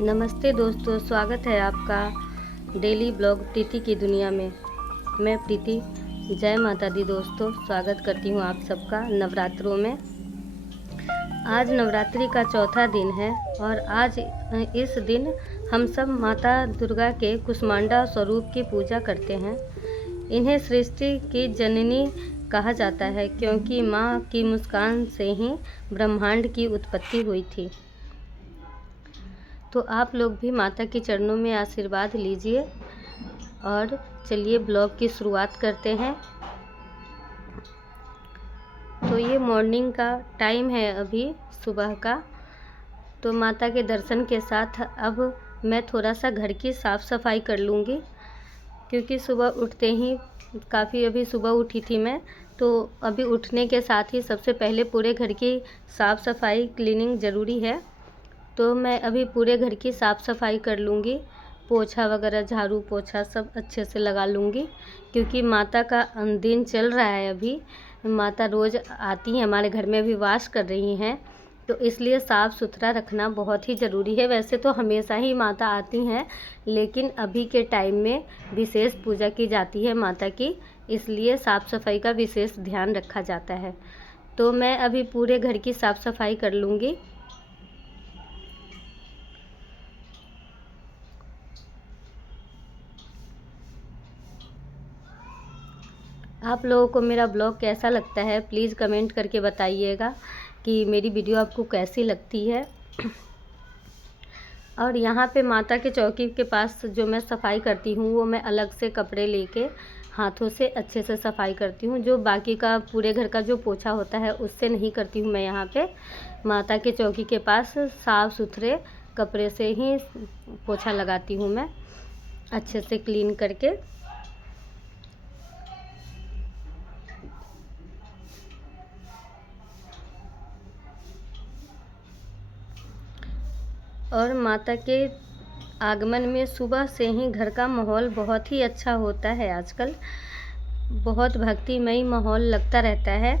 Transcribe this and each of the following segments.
नमस्ते दोस्तों, स्वागत है आपका डेली ब्लॉग प्रीति की दुनिया में। मैं प्रीति, जय माता दी दोस्तों, स्वागत करती हूँ आप सबका नवरात्रों में। आज नवरात्रि का चौथा दिन है और आज इस दिन हम सब माता दुर्गा के कुष्मांडा स्वरूप की पूजा करते हैं। इन्हें सृष्टि की जननी कहा जाता है क्योंकि माँ की मुस्कान से ही ब्रह्मांड की उत्पत्ति हुई थी। तो आप लोग भी माता के चरणों में आशीर्वाद लीजिए और चलिए ब्लॉग की शुरुआत करते हैं। तो ये मॉर्निंग का टाइम है, अभी सुबह का। तो माता के दर्शन के साथ अब मैं थोड़ा सा घर की साफ़ सफाई कर लूँगी क्योंकि सुबह उठते ही अभी सुबह उठी थी मैं, तो अभी उठने के साथ ही सबसे पहले पूरे घर की साफ़ सफाई क्लीनिंग ज़रूरी है। तो मैं अभी पूरे घर की साफ़ सफाई कर लूँगी, पोछा वगैरह, झाड़ू पोछा सब अच्छे से लगा लूँगी क्योंकि माता का दिन चल रहा है। अभी माता रोज़ आती हैं, हमारे घर में अभी वास कर रही हैं, तो इसलिए साफ़ सुथरा रखना बहुत ही ज़रूरी है। वैसे तो हमेशा ही माता आती हैं, लेकिन अभी के टाइम में विशेष पूजा की जाती है माता की, इसलिए साफ़ सफाई का विशेष ध्यान रखा जाता है। तो मैं अभी पूरे घर की साफ़ सफाई कर लूँगी। आप लोगों को मेरा ब्लॉग कैसा लगता है प्लीज़ कमेंट करके बताइएगा कि मेरी वीडियो आपको कैसी लगती है। और यहाँ पे माता के चौकी के पास जो मैं सफाई करती हूँ वो मैं अलग से कपड़े लेके हाथों से अच्छे से सफाई करती हूँ। जो बाकी का पूरे घर का जो पोछा होता है उससे नहीं करती हूँ मैं। यहाँ पे माता के चौकी के पास साफ़ सुथरे कपड़े से ही पोछा लगाती हूँ मैं, अच्छे से क्लीन करके। और माता के आगमन में सुबह से ही घर का माहौल बहुत ही अच्छा होता है। आजकल बहुत भक्तिमय माहौल लगता रहता है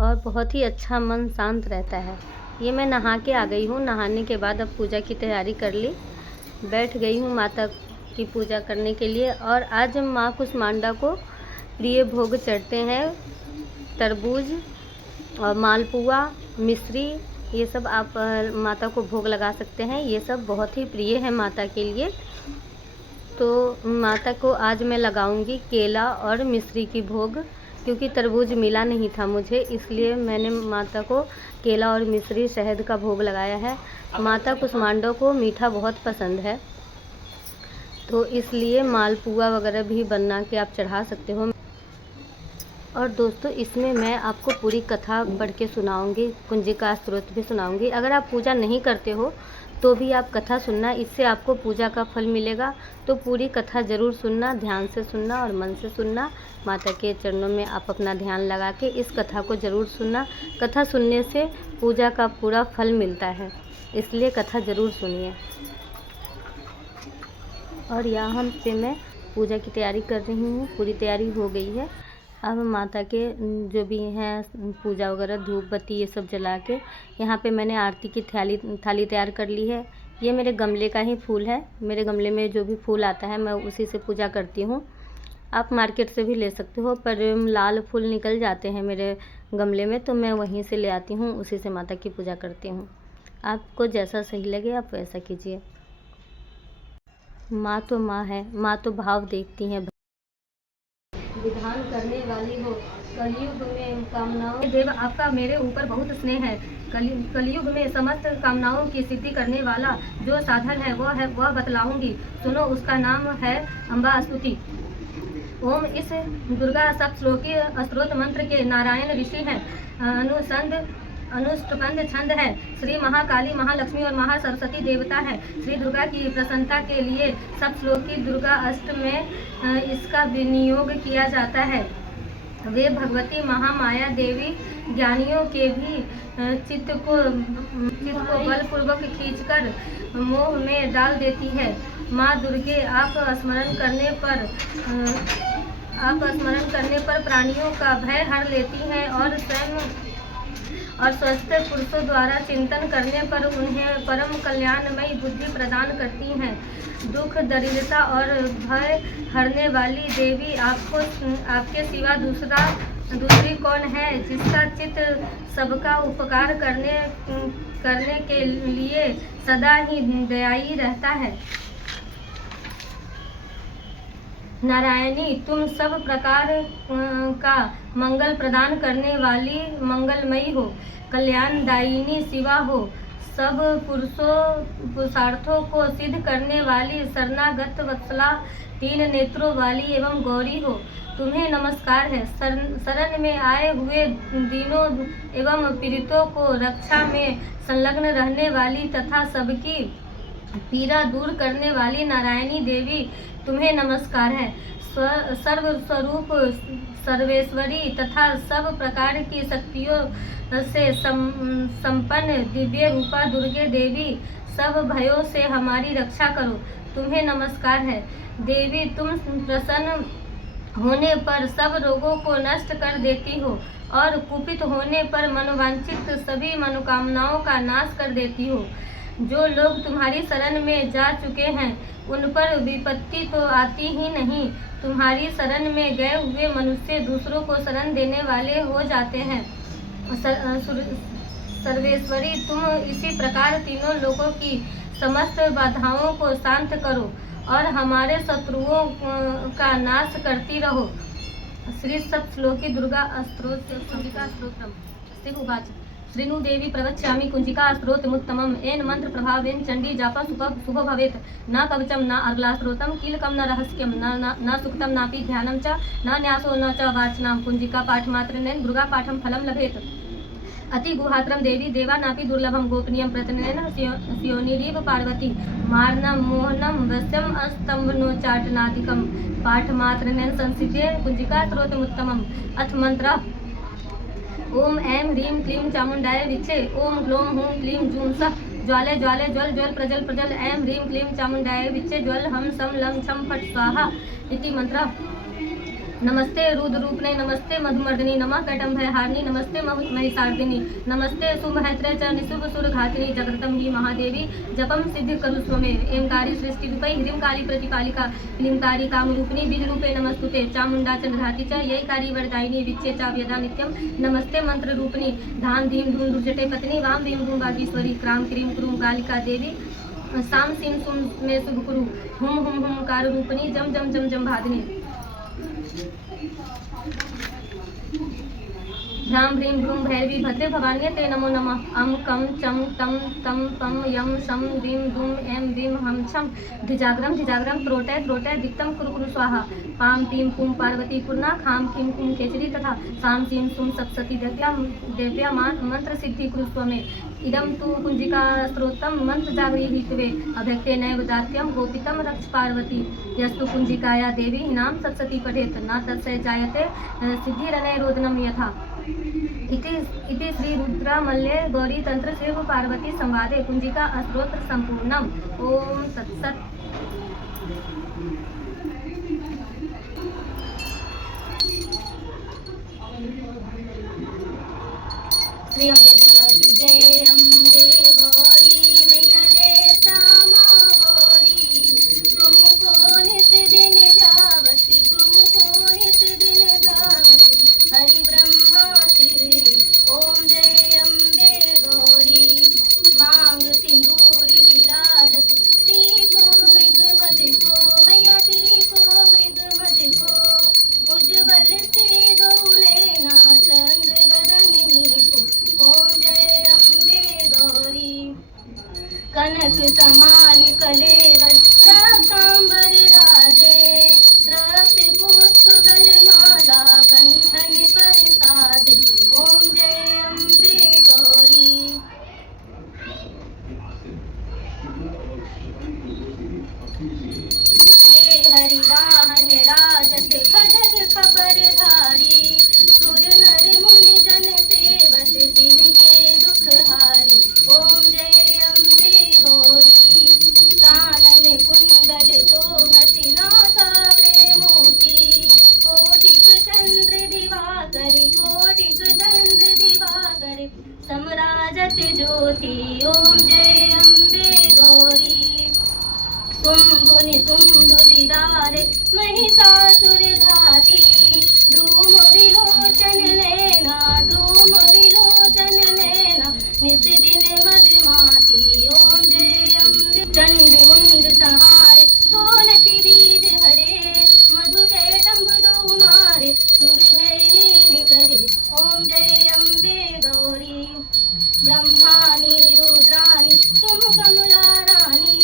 और बहुत ही अच्छा मन शांत रहता है। ये मैं नहा के आ गई हूँ, नहाने के बाद अब पूजा की तैयारी कर ली, बैठ गई हूँ माता की पूजा करने के लिए। और आज माँ कुष्मांडा को प्रिय भोग चढ़ते हैं, तरबूज और मालपुआ, मिश्री, ये सब आप माता को भोग लगा सकते हैं। ये सब बहुत ही प्रिय है माता के लिए। तो माता को आज मैं लगाऊंगी केला और मिश्री की भोग, क्योंकि तरबूज मिला नहीं था मुझे, इसलिए मैंने माता को केला और मिश्री शहद का भोग लगाया है। माता कुष्मांडा को मीठा बहुत पसंद है, तो इसलिए मालपुआ वगैरह भी बना के आप चढ़ा सकते हो। और दोस्तों, इसमें मैं आपको पूरी कथा पढ़ के सुनाऊंगी, कुंजिका स्त्रोत भी सुनाऊंगी। अगर आप पूजा नहीं करते हो तो भी आप कथा सुनना, इससे आपको पूजा का फल मिलेगा। तो पूरी कथा ज़रूर सुनना, ध्यान से सुनना और मन से सुनना। माता के चरणों में आप अपना ध्यान लगा के इस कथा को ज़रूर सुनना। कथा सुनने से पूजा का पूरा फल मिलता है, इसलिए कथा ज़रूर सुनिए। और यहाँ पे मैं पूजा की तैयारी कर रही हूँ, पूरी तैयारी हो गई है। अब माता के जो भी हैं पूजा वगैरह, धूप बत्ती ये सब जला के यहाँ पे मैंने आरती की थाली तैयार कर ली है। ये मेरे गमले का ही फूल है, मेरे गमले में जो भी फूल आता है मैं उसी से पूजा करती हूँ। आप मार्केट से भी ले सकते हो, पर लाल फूल निकल जाते हैं मेरे गमले में, तो मैं वहीं से ले आती हूँ, उसी से माता की पूजा करती हूँ। आपको जैसा सही लगे आप वैसा कीजिए। माँ तो माँ है, माँ तो भाव देखती हैं। विधान करने वाली हो, कलयुग में कामनाओं देव, आपका मेरे ऊपर बहुत स्नेह है। कलयुग में समस्त कामनाओं की सिद्धि करने वाला जो साधन है वह बतलाऊंगी, सुनो। उसका नाम है अम्बा स्तुति। ओम इस दुर्गा सप्तश्लोकी स्तोत्र मंत्र के नारायण ऋषि हैं, अनुष्टुप्छंद छंद है। श्री महाकाली, महालक्ष्मी और महासरस्वती देवता है। श्री दुर्गा की प्रसन्नता के लिए सप्तश्लोकी दुर्गा अष्ट में इसका विनियोग किया जाता है। वे भगवती महामाया देवी ज्ञानियों के भी चित्त को बलपूर्वक खींचकर मोह में डाल देती है। माँ दुर्गे, आप स्मरण करने पर प्राणियों का भय हर लेती हैं और स्वस्थ पुरुषों द्वारा चिंतन करने पर उन्हें परम कल्याणमयी बुद्धि प्रदान करती हैं। दुख, दरिद्रता और भय हरने वाली देवी आपके सिवा दूसरी कौन है, जिसका चित्त सबका उपकार करने के लिए सदा ही दयाई रहता है। नारायणी, तुम सब प्रकार का मंगल प्रदान करने वाली मंगलमयी हो, कल्याणदायिनी शिवा हो, सब पुरुषार्थों को सिद्ध करने वाली शरणागत वत्सला, तीन नेत्रों वाली एवं गौरी हो। तुम्हें नमस्कार है। शरण में आए हुए दीनों एवं पीड़ितों को रक्षा में संलग्न रहने वाली तथा सबकी पीड़ा दूर करने वाली नारायणी देवी, तुम्हें नमस्कार है। सर्वस्वरूप सर्वेश्वरी तथा सब प्रकार की शक्तियों से संपन्न दिव्य रूपा दुर्गे देवी, सब भयों से हमारी रक्षा करो, तुम्हें नमस्कार है। देवी, तुम प्रसन्न होने पर सब रोगों को नष्ट कर देती हो और कुपित होने पर मनोवांछित सभी मनोकामनाओं का नाश कर देती हो। जो लोग तुम्हारी शरण में जा चुके हैं उन पर विपत्ति तो आती ही नहीं, तुम्हारी शरण में गए हुए मनुष्य दूसरों को शरण देने वाले हो जाते हैं। सर्वेश्वरी, तुम इसी प्रकार तीनों लोगों की समस्त बाधाओं को शांत करो और हमारे शत्रुओं का नाश करती रहो। श्री सप्तश्लोकी दुर्गा स्तोत्रम शिव उवाच श्रीनु देवी प्रवक्ष्यामि कुंजिका स्तोत्रमुत्तमम् येन मंत्र प्रभावेन चंडी जापा शुभ भवेत् न कवचम न अर्गलास्त्रोतम कीलकम न रहस्यम न सुक्तम नापि ध्यानं च न न्यासो न च वाचनाम कुंजिका पाठमात्रेण दुर्गा पाठं फलं लभेत् अति गुहात्रम देवी देवानापि दुर्लभम गोपनीयं प्रतनेन स्योनिरीव पार्वती मार्णं मोहनं वश्यम अस्तंभनोच्चाटनादिकं पाठमात्रेण संसिद्ध्ये कुंजिका स्तोत्रमुत्तमम्। अथ मंत्रः ओम ऐं ह्रीं क्लीं चामुण्डाय विच्चे ओम ग्लौं हूं क्लीं जूं सः ज्वाले ज्वाले ज्वल ज्वल प्रजल प्रजल ऐं ह्रीं क्लीं चामुण्डाय विच्चे ज्वल हम सम लं छम फट् स्वाहा इति मंत्रः। नमस्ते रुद्ररूपिणे नमस्ते मधुमर्दिनी नमः कैटम्भयहारिणी नमस्ते महिषार्दिनी नमस्ते सुमहैत्रे च निशुभ सुरघातिनी जगदतं हि महादेवी जपं सिद्धि करु स्वमेव एंकारी सृष्टिरूपै ह्रींकारी प्रतिपालिका क्लींकारी कामरूपिणी बीजरूपे नमस्तुते चामुण्डा चन्द्रघाती च यैकारी वरदायिनी विच्चे च व्यदा नित्यं नमस्ते मंत्ररूपिणी धाम धीं धूम दुर्जटे पत्नी वाम भीम धूम वागीश्वरी क्रां क्रीं क्रूं कालिका देवी साम सीं सुम में शुभ कुरु हुम हुम हुंकार रूपिणी जम जम जम जम भादिनी ह्रां ह्रीं भ्रूं भैरवी भद्रे भवान्ये ते नमो नमः अं कं चं तं तं पं यं शं ह्रीं धूं ऐं ह्रीं हं छं धिजाग्रं धिजाग्रं त्रोटय त्रोटय दिक्तं कुरु कुरु स्वाहा पां पीं पुं पार्वती पूर्णा खां खीं कुं केचरी तथा सां सीं सुं सप्तशती देव्या मंत्र सिद्धि कुरु स्वमेव इदं तु कुंजिका स्तोत्रं मंत्र जागृहीत्वे अभ्यक्ते नैव दात्यं गोपितं रक्ष पार्वती यस्तु कुंजिकाया देवी नाम सप्तशती पठेत् न तस्य जायते सिद्धिरनैरोदनं यथा इति श्री रुद्रमल्ले गौरी तंत्र शिव पार्वती संवादे कुंजिका स्तोत्र संपूर्णम्। ओम तत्सत्। श्री अम्बे जय अम्बे गौरी मैया जय श्यामा गौरी तुमको नित दिन जावत तुमको नित दिन जावत हरि ब्रह्मा ओम जय अम्बे गौरी मांग सिंदूर विराजत को मृग मद को मैया को मृग मद को उज्ज्वल से दो नैना चंद्र बरनी को ओम जय अम्बे गौरी कनक समान कलेवर रक्तांबर राजे रक्त पुष्प गलमाला कंठन पर साजे ओम जय अम्बे गौरी हे हरि वाहन राजत खड्ग खबर धारी सुर नर मुनि जन सेवत तिनके दुख हारी ओम जय अम्बे गौरी कानन भजत ज्योति ओम जय अम्बे गौरी। शुंभुनि शुंभ विदारे महिषासुर घाती ध्रुम विलोचन नैना ध्रुम विलोचन नैना नित दिन मधुमाती ओम जय अम्बे। चंड मुंड सहारे सोनति बीज हरे मधु कैटम्ब दो मारे सुर भैरी करे ओम जय अम्बे गौरी। ब्रह्मानी रुद्रानी तुम कमला रानी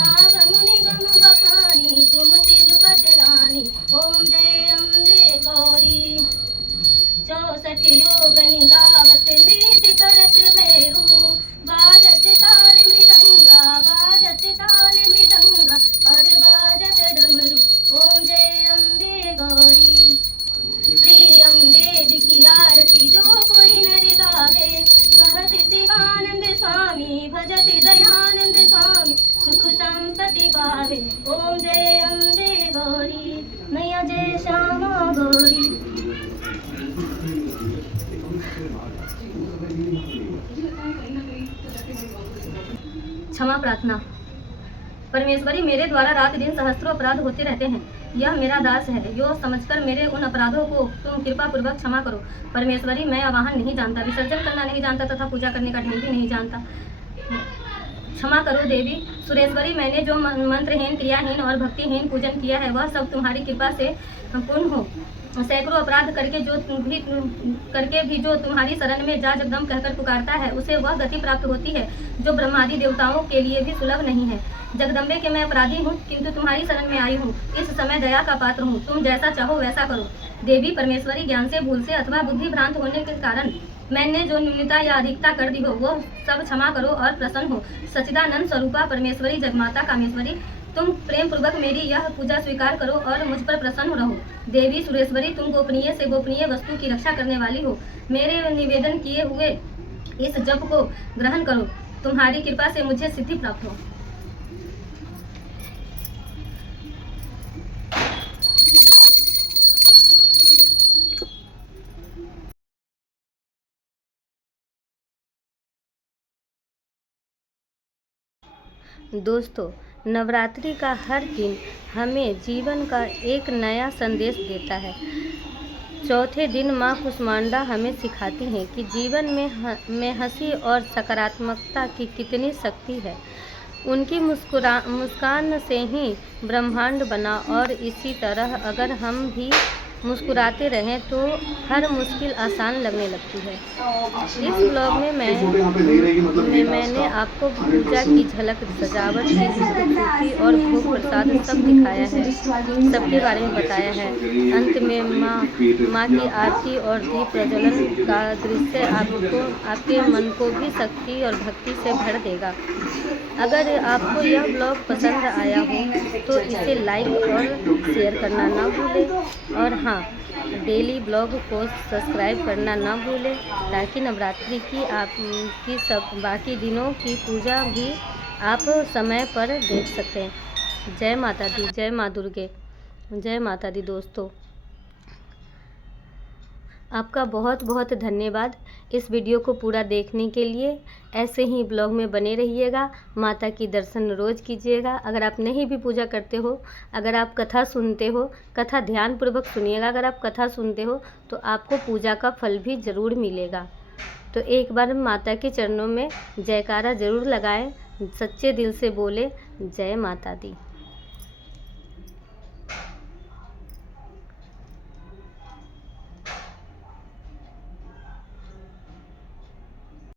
आगम निगम बखानी तुम शिव पटरानी ओम जय अम्बे गौरी। 64 योगनि गावत नृत्य करत भैरू बाजत ताल मृदंगा बाजत ताल मृदंगा और बाजत डमरू ओम जय अम्बे गौरी। श्री अम्बे की आरती जो कोई नर गावे कहत शिवानंद स्वामी भजत दयानंद स्वामी सुख संपत्ति पावे ओम जय अम्बे गौरी। मैया जय श्यामा गौरी। क्षमा प्रार्थना। परमेश्वरी, मेरे द्वारा रात दिन सहस्त्रों अपराध होते रहते हैं। यह मेरा दास है, यो समझकर मेरे उन अपराधों को तुम कृपा पूर्वक क्षमा करो। परमेश्वरी, मैं आवाहन नहीं जानता, विसर्जन करना नहीं जानता तथा पूजा करने का ढंग भी नहीं जानता, क्षमा करो देवी। सुरेश्वरी, मैंने जो मंत्रहीन क्रियाहीन और भक्तिहीन पूजन किया है वह सब तुम्हारी कृपा से पूर्ण हो। सैकड़ों अपराध करके भी जो तुम्हारी शरण में जा जगदम कहकर पुकारता है उसे वह गति प्राप्त होती है जो ब्रह्मादि देवताओं के लिए भी सुलभ नहीं है। जगदम्बे के मैं अपराधी हूँ किंतु तुम्हारी शरण में आई हूँ, इस समय दया का पात्र हूँ, तुम जैसा चाहो वैसा करो। देवी परमेश्वरी, ज्ञान से भूल से अथवा बुद्धि भ्रांत होने के कारण मैंने जो न्यूनता या अधिकता कर दी हो वो सब क्षमा करो और प्रसन्न हो। सच्चिदानंद स्वरूपा परमेश्वरी जगमाता कामेश्वरी, तुम प्रेम पूर्वक मेरी यह पूजा स्वीकार करो और मुझ पर प्रसन्न रहो। देवी सुरेश्वरी, तुम गोपनीय से गोपनीय वस्तु की रक्षा करने वाली हो, मेरे निवेदन किए हुए इस जप को ग्रहण करो, तुम्हारी कृपा से मुझे सिद्धि प्राप्त हो। दोस्तों, नवरात्रि का हर दिन हमें जीवन का एक नया संदेश देता है। चौथे दिन माँ कुष्मांडा हमें सिखाती हैं कि जीवन में हंसी और सकारात्मकता की कितनी शक्ति है। उनकी मुस्कान से ही ब्रह्मांड बना और इसी तरह अगर हम भी मुस्कुराते रहें तो हर मुश्किल आसान लगने लगती है। इस ब्लॉग में मैंने आपको पूजा की झलक, सजावट की खूबसूरती और भोग प्रसाद सब दिखाया है, सबके बारे में बताया है। अंत में माँ की आरती और दीप प्रज्वलन का दृश्य आपके मन को भी शक्ति और भक्ति से भर देगा। अगर आपको यह ब्लॉग पसंद आया हो तो इसे लाइक और शेयर करना ना भूलें और हाँ, डेली ब्लॉग को सब्सक्राइब करना ना भूलें ताकि नवरात्रि की सब बाकी दिनों की पूजा भी आप समय पर देख सकें। जय माता दी, जय माँ दुर्गे, जय माता दी। दोस्तों, आपका बहुत बहुत धन्यवाद इस वीडियो को पूरा देखने के लिए। ऐसे ही ब्लॉग में बने रहिएगा, माता की दर्शन रोज़ कीजिएगा। अगर आप नहीं भी पूजा करते हो, अगर आप कथा सुनते हो, कथा ध्यानपूर्वक सुनिएगा। अगर आप कथा सुनते हो तो आपको पूजा का फल भी ज़रूर मिलेगा। तो एक बार माता के चरणों में जयकारा ज़रूर लगाएं, सच्चे दिल से बोले जय माता दी।